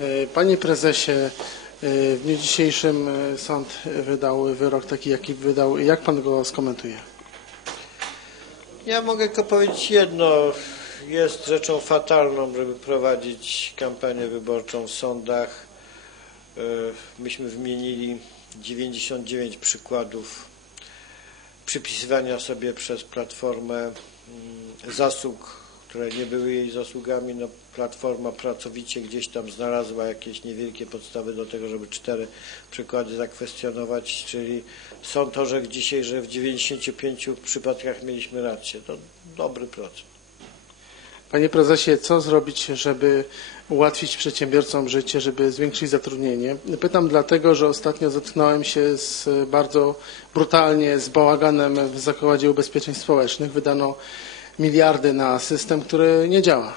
E, Panie prezesie, e, w dniu dzisiejszym e, sąd wydał wyrok taki, jaki wydał. Jak pan go skomentuje? Ja mogę tylko powiedzieć jedno. Jest rzeczą fatalną, żeby prowadzić kampanię wyborczą w sądach. Myśmy wymienili 99 przykładów przypisywania sobie przez Platformę mm, zasług, które nie były jej zasługami. No, Platforma pracowicie gdzieś tam znalazła jakieś niewielkie podstawy do tego, żeby cztery przykłady zakwestionować, czyli sąd orzekł dzisiaj, że w 95 przypadkach mieliśmy rację. To dobry proces. Panie prezesie, co zrobić, żeby ułatwić przedsiębiorcom życie, żeby zwiększyć zatrudnienie? Pytam dlatego, że ostatnio zetknąłem się z bardzo brutalnie z bałaganem w Zakładzie Ubezpieczeń Społecznych. Wydano miliardy na system, który nie działa.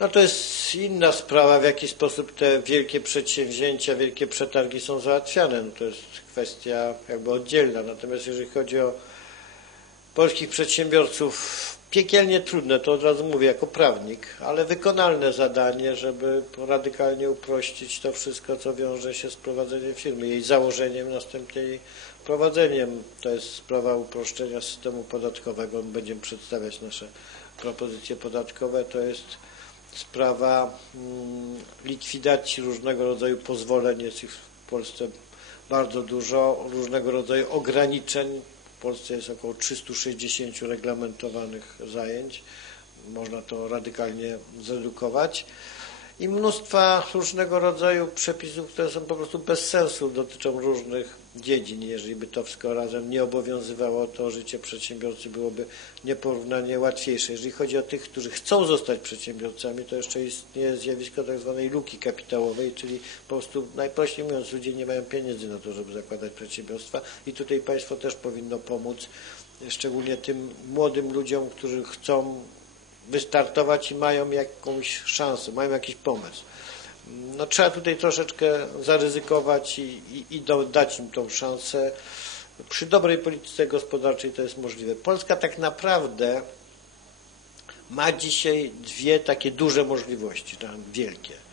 No to jest inna sprawa, w jaki sposób te wielkie przedsięwzięcia, wielkie przetargi są załatwiane. No to jest kwestia jakby oddzielna. Natomiast jeżeli chodzi o polskich przedsiębiorców, piekielnie trudne, to od razu mówię jako prawnik, ale wykonalne zadanie, żeby radykalnie uprościć to wszystko, co wiąże się z prowadzeniem firmy, jej założeniem, następnie jej prowadzeniem. To jest sprawa uproszczenia systemu podatkowego. Będziemy przedstawiać nasze propozycje podatkowe. To jest sprawa mm, likwidacji różnego rodzaju pozwoleń. Jest ich w Polsce bardzo dużo, różnego rodzaju ograniczeń. Polsce jest około 360 reglamentowanych zajęć. Można to radykalnie zredukować. I mnóstwa różnego rodzaju przepisów, które są po prostu bez sensu, dotyczą różnych dziedzin. Jeżeli by to wszystko razem nie obowiązywało, to życie przedsiębiorcy byłoby nieporównanie łatwiejsze. Jeżeli chodzi o tych, którzy chcą zostać przedsiębiorcami, to jeszcze istnieje zjawisko tak zwanej luki kapitałowej, czyli po prostu najprościej mówiąc, ludzie nie mają pieniędzy na to, żeby zakładać przedsiębiorstwa i tutaj państwo też powinno pomóc, szczególnie tym młodym ludziom, którzy chcą wystartować i mają jakąś szansę, mają jakiś pomysł. No, trzeba tutaj troszeczkę zaryzykować i, i, i dać im tą szansę. Przy dobrej polityce gospodarczej to jest możliwe. Polska tak naprawdę ma dzisiaj dwie takie duże możliwości, tam wielkie.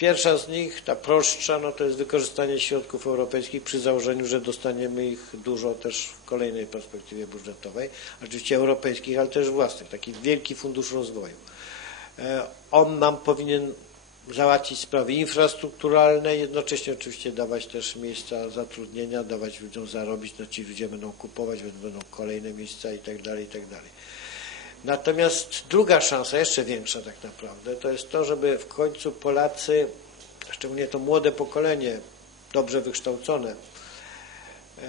Pierwsza z nich, ta prostsza, no to jest wykorzystanie środków europejskich przy założeniu, że dostaniemy ich dużo też w kolejnej perspektywie budżetowej, oczywiście europejskich, ale też własnych, taki wielki fundusz rozwoju. E, On nam powinien załatwić sprawy infrastrukturalne, jednocześnie oczywiście dawać też miejsca zatrudnienia, dawać ludziom zarobić, no ci ludzie będą kupować, będą kolejne miejsca i tak dalej, i tak dalej. Natomiast druga szansa, jeszcze większa tak naprawdę, to jest to, żeby w końcu Polacy, szczególnie to młode pokolenie, dobrze wykształcone, e,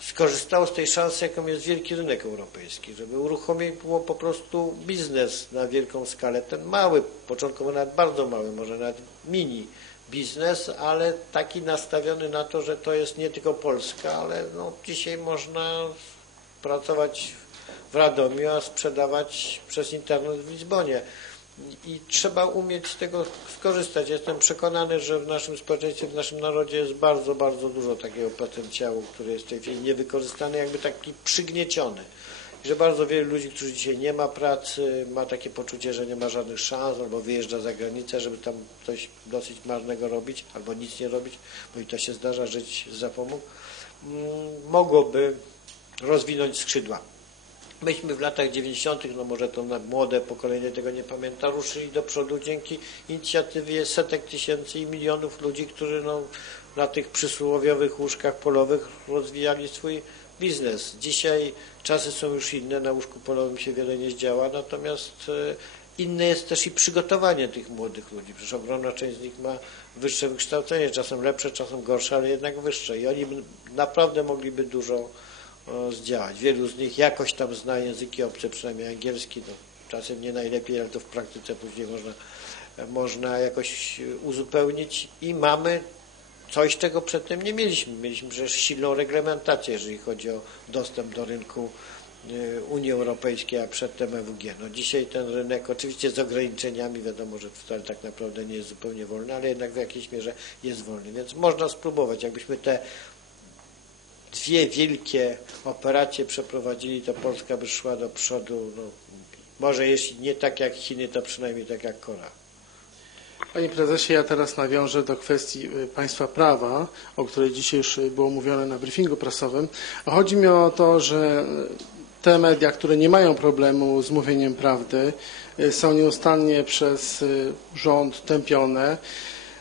skorzystało z tej szansy, jaką jest wielki rynek europejski, żeby uruchomiło po prostu biznes na wielką skalę, ten mały, początkowo nawet bardzo mały, może nawet mini biznes, ale taki nastawiony na to, że to jest nie tylko Polska, ale no, dzisiaj można pracować w Radomiu, a sprzedawać przez internet w Lizbonie. I trzeba umieć z tego skorzystać. Jestem przekonany, że w naszym społeczeństwie, w naszym narodzie jest bardzo, bardzo dużo takiego potencjału, który jest w tej chwili niewykorzystany, jakby taki przygnieciony. I że bardzo wielu ludzi, którzy dzisiaj nie ma pracy, ma takie poczucie, że nie ma żadnych szans, albo wyjeżdża za granicę, żeby tam coś dosyć marnego robić, albo nic nie robić, bo i to się zdarza, żyć z zapomóg, mm, mogłoby rozwinąć skrzydła. Myśmy w latach 90., no może to na młode pokolenie tego nie pamięta, ruszyli do przodu dzięki inicjatywie setek tysięcy i milionów ludzi, którzy no, na tych przysłowiowych łóżkach polowych rozwijali swój biznes. Dzisiaj czasy są już inne, na łóżku polowym się wiele nie zdziała, natomiast e, inne jest też i przygotowanie tych młodych ludzi. Przecież ogromna część z nich ma wyższe wykształcenie, czasem lepsze, czasem gorsze, ale jednak wyższe i oni naprawdę mogliby dużo zdziałać. Wielu z nich jakoś tam zna języki obce, przynajmniej angielski, to czasem nie najlepiej, ale to w praktyce później można, można jakoś uzupełnić i mamy coś, czego przedtem nie mieliśmy. Mieliśmy przecież silną reglamentację, jeżeli chodzi o dostęp do rynku y, Unii Europejskiej, a przedtem EWG. No dzisiaj ten rynek, oczywiście z ograniczeniami, wiadomo, że wcale tak naprawdę nie jest zupełnie wolny, ale jednak w jakiejś mierze jest wolny, więc można spróbować. Jakbyśmy te dwie wielkie operacje przeprowadzili, to Polska by szła do przodu, no, może jeśli nie tak jak Chiny, to przynajmniej tak jak Korea. Panie prezesie, ja teraz nawiążę do kwestii y, państwa prawa, o której dzisiaj już y, było mówione na briefingu prasowym. Chodzi mi o to, że y, te media, które nie mają problemu z mówieniem prawdy, są nieustannie przez rząd tępione.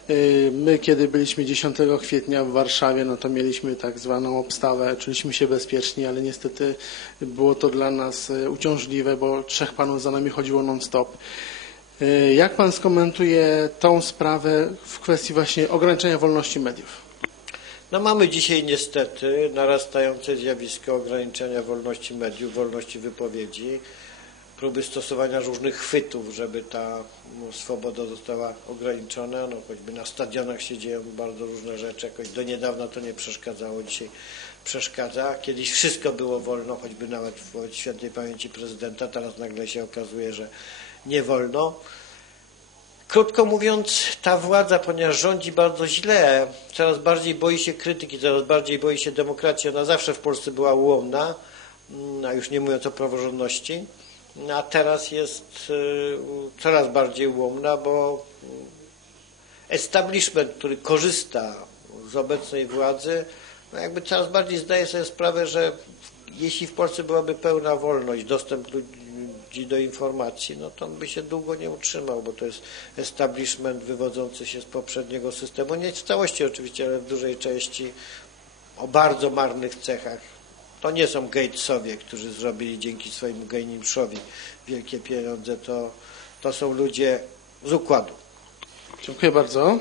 Y, My, kiedy byliśmy 10 kwietnia w Warszawie, no to mieliśmy tak zwaną obstawę, czuliśmy się bezpieczni, ale niestety było to dla nas y, uciążliwe, bo trzech panów za nami chodziło non-stop. Y, Jak pan skomentuje tą sprawę w kwestii właśnie ograniczenia wolności mediów? No mamy dzisiaj niestety narastające zjawisko ograniczenia wolności mediów, wolności wypowiedzi, próby stosowania różnych chwytów, żeby ta no, swoboda została ograniczona. No, choćby na stadionach się dzieją bardzo różne rzeczy, jakoś do niedawna to nie przeszkadzało, dzisiaj przeszkadza. Kiedyś wszystko było wolno, choćby nawet w świętej pamięci prezydenta, teraz nagle się okazuje, że nie wolno. Krótko mówiąc, ta władza, ponieważ rządzi bardzo źle, coraz bardziej boi się krytyki, coraz bardziej boi się demokracji. Ona zawsze w Polsce była ułomna, mm, a już nie mówiąc o praworządności, a teraz jest y, coraz bardziej ułomna, bo establishment, który korzysta z obecnej władzy, no jakby coraz bardziej zdaje sobie sprawę, że jeśli w Polsce byłaby pełna wolność, dostęp ludzi do informacji, no to on by się długo nie utrzymał, bo to jest establishment wywodzący się z poprzedniego systemu, nie w całości oczywiście, ale w dużej części o bardzo marnych cechach. To nie są Gatesowie, którzy zrobili dzięki swojemu geniuszowi wielkie pieniądze, to, to są ludzie z układu. Dziękuję bardzo.